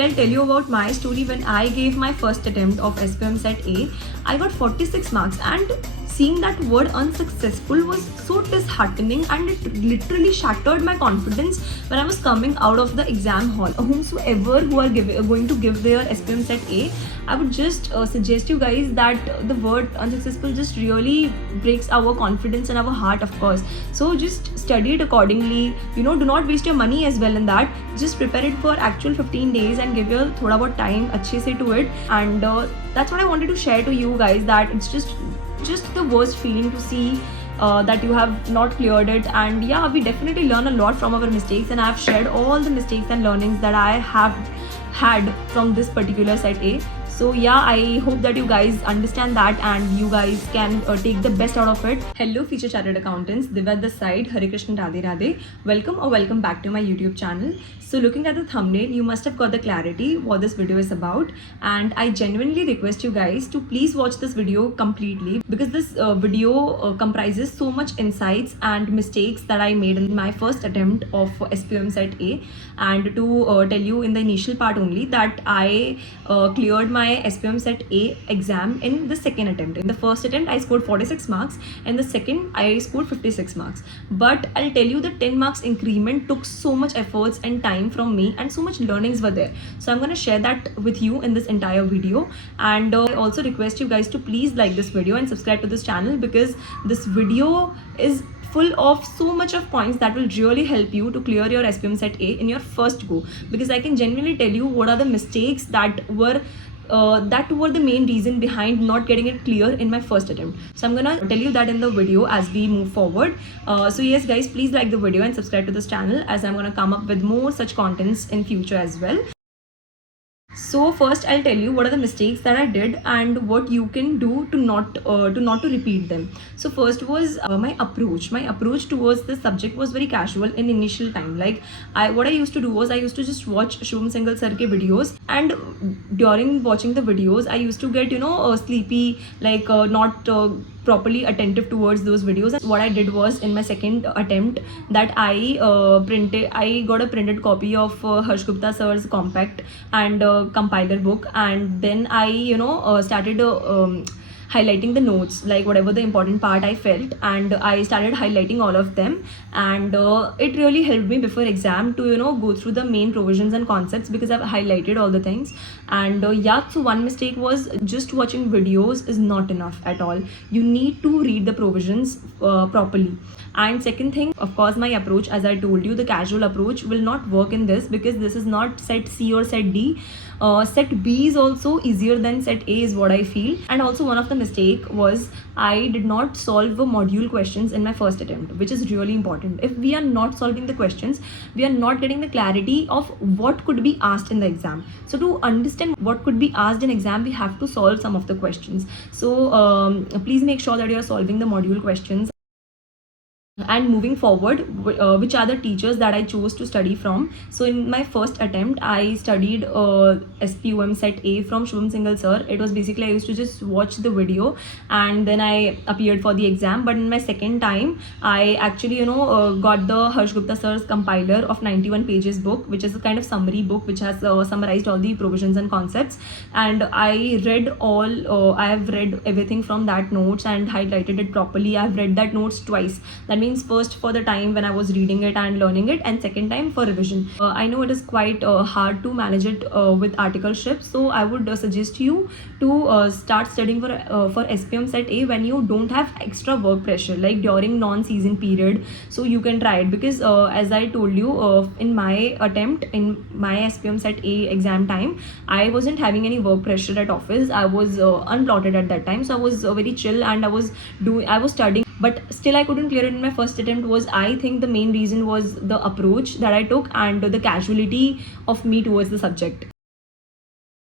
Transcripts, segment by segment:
I'll tell you about my story. When I gave my first attempt of SPM Set A, I got 46 marks, and seeing that word unsuccessful was so disheartening, and it literally shattered my confidence when I was coming out of the exam hall. Whomsoever who are going to give their SPM Set A, I would just suggest you guys that the word unsuccessful just really breaks our confidence and our heart, of course. So just study it accordingly. Do not waste your money as well in that. Just prepare it for actual 15 days and give your thoda bahut time अच्छे से to it. And that's what I wanted to share to you guys, that it's just the worst feeling to see that you have not cleared it. And yeah, we definitely learn a lot from our mistakes, and I have shared all the mistakes and learnings that I have had from this particular Set A. So yeah, I hope that you guys understand that and you guys can take the best out of it. Hello future chartered accountants, Divya this side, Hare Krishna Radhe Radhe. Welcome back to my YouTube channel. So looking at the thumbnail, you must have got the clarity what this video is about, and I genuinely request you guys to please watch this video completely, because this video comprises so much insights and mistakes that I made in my first attempt of SPM Set A. And to tell you in the initial part only that I cleared my SPM Set A exam in the second attempt. In the first attempt I scored 46 marks, and the second I scored 56 marks. But I'll tell you the 10 marks increment took so much efforts and time from me, and so much learnings were there. So I'm going to share that with you in this entire video. And I also request you guys to please like this video and subscribe to this channel, because this video is full of so much of points that will really help you to clear your SPM Set A in your first go. Because I can genuinely tell you what are the mistakes that were the main reason behind not getting it clear in my first attempt. So I'm gonna tell you that in the video as we move forward. So yes guys, please like the video and subscribe to this channel, as I'm gonna come up with more such contents in future as well. So first I'll tell you what are the mistakes that I did and what you can do to not to repeat them. So first was my approach. My approach towards this subject was very casual in initial time. Like what I used to do was I used to just watch Shubham Singhal sir ke videos, and during watching the videos I used to get sleepy, like not properly attentive towards those videos. And what I did was, in my second attempt, that I got a printed copy of Harsh Gupta sir's compact and compiler book, and then I started highlighting the notes, like whatever the important part I felt, and I started highlighting all of them. And it really helped me before exam to go through the main provisions and concepts, because I've highlighted all the things. And yeah, so one mistake was just watching videos is not enough at all. You need to read the provisions properly. And second thing, of course, my approach, as I told you, the casual approach will not work in this, because this is not Set C or Set D. Set B is also easier than Set A is what I feel. And also one of the mistake was I did not solve the module questions in my first attempt, which is really important. If we are not solving the questions, we are not getting the clarity of what could be asked in the exam. So to understand what could be asked in exam, we have to solve some of the questions. So please make sure that you are solving the module questions. And moving forward, which are the teachers that I chose to study from. So in my first attempt, I studied SPOM Set A from Shubham Singhal sir. It was basically I used to just watch the video and then I appeared for the exam. But in my second time, I actually got the Harsh Gupta sir's compiler of 91 pages book, which is a kind of summary book which has summarized all the provisions and concepts. And I read I have read everything from that notes and highlighted it properly. I've read that notes twice. That means first for the time when I was reading it and learning it, and second time for revision. I know it is quite hard to manage it with articleship, so I would suggest you to start studying for SPM Set A when you don't have extra work pressure, like during non-season period. So you can try it, because as I told you, in my attempt, in my SPM Set A exam time, I wasn't having any work pressure at office. I was unplotted at that time, so I was very chill, and I was studying. But still I couldn't clear it in my first attempt. Was I think the main reason was the approach that I took and the casuality of me towards the subject.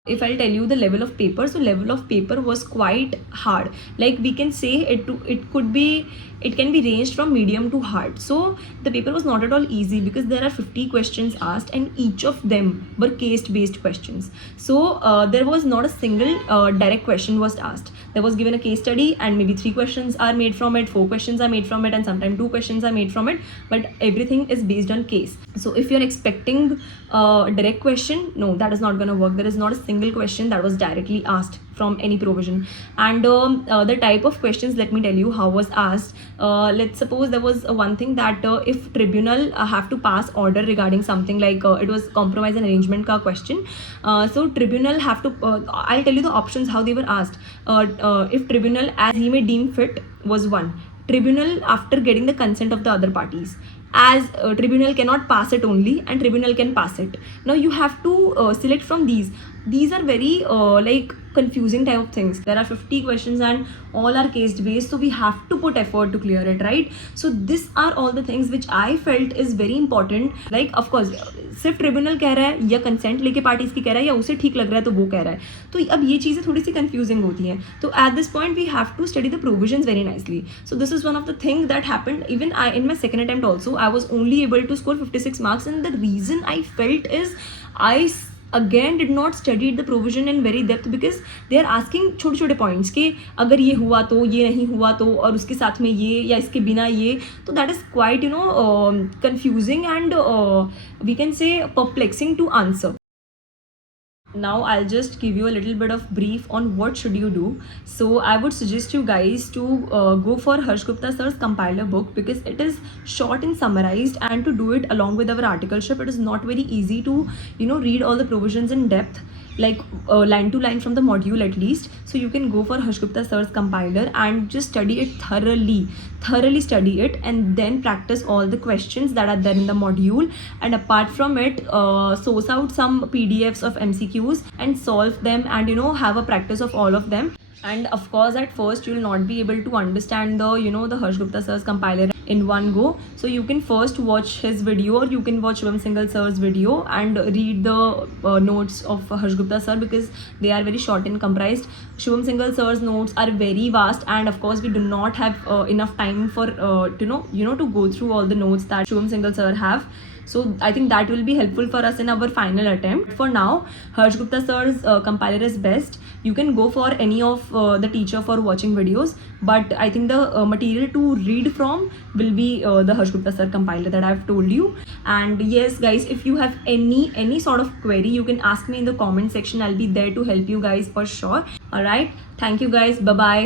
If I'll tell you the level of paper, so level of paper was quite hard. Like we can say it can be ranged from medium to hard. So the paper was not at all easy because there are 50 questions asked and each of them were case based questions. So there was not a single direct question was asked. There was given a case study and maybe 3 questions are made from it, 4 questions are made from it, and sometimes 2 questions are made from it, but everything is based on case. So if you're expecting a direct question, no, that is not going to work. There is not a single question that was directly asked from any provision. And the type of questions, let me tell you how was asked. Let's suppose there was one thing that if tribunal have to pass order regarding something, like it was compromise and arrangement ka question. So tribunal have to I'll tell you the options how they were asked. If tribunal as he may deem fit was one. Tribunal after getting the consent of the other parties, as tribunal cannot pass it only and tribunal can pass it. Now you have to select from these are very like confusing type of things. There are 50 questions and all are case based, so we have to put effort to clear it, right? So these are all the things which I felt is very important. Like of course सिर्फ tribunal कह रहा है या consent लेके parties की कह रहा है या उसे ठीक लग रहा है तो वो कह रहा है, तो अब ये चीज़ें थोड़ी सी कंफ्यूजिंग होती हैं. तो at this point we have to study the provisions very nicely. So this is one of the thing that happened even I in my second attempt also. I was only able to score 56 marks, and the reason I felt is I again did not study the provision in very depth because they are asking छोटे छोटे points कि अगर ये हुआ तो ये नहीं हुआ तो और उसके साथ में ये या इसके बिना ये, तो that is quite confusing and we can say perplexing to answer. Now I'll just give you a little bit of brief on what should you do. So I would suggest you guys to go for Harsh Gupta sir's compiler book because it is short and summarized, and to do it along with our articleship, it is not very easy to read all the provisions in depth, like line to line from the module at least. So you can go for Harsh Gupta sir's compiler and just study it thoroughly study it, and then practice all the questions that are there in the module. And apart from it, source out some PDFs of MCQs and solve them, and have a practice of all of them. And of course at first you will not be able to understand the Harsh Gupta sir's compiler in one go. So you can first watch his video, or you can watch Shubham Singhal sir's video and read the notes of Harsh Gupta sir, because they are very short and comprised. Shubham Singhal sir's notes are very vast, and of course we do not have enough time for to go through all the notes that Shubham Singhal sir have. So I think that will be helpful for us in our final attempt. For now, Harsh Gupta sir's compiler is best. You can go for any of the teacher for watching videos, but I think the material to read from will be the Harsh Gupta sir compiler that I've told you. And yes guys, if you have any sort of query, you can ask me in the comment section. I'll be there to help you guys for sure. Alright, thank you guys, bye bye.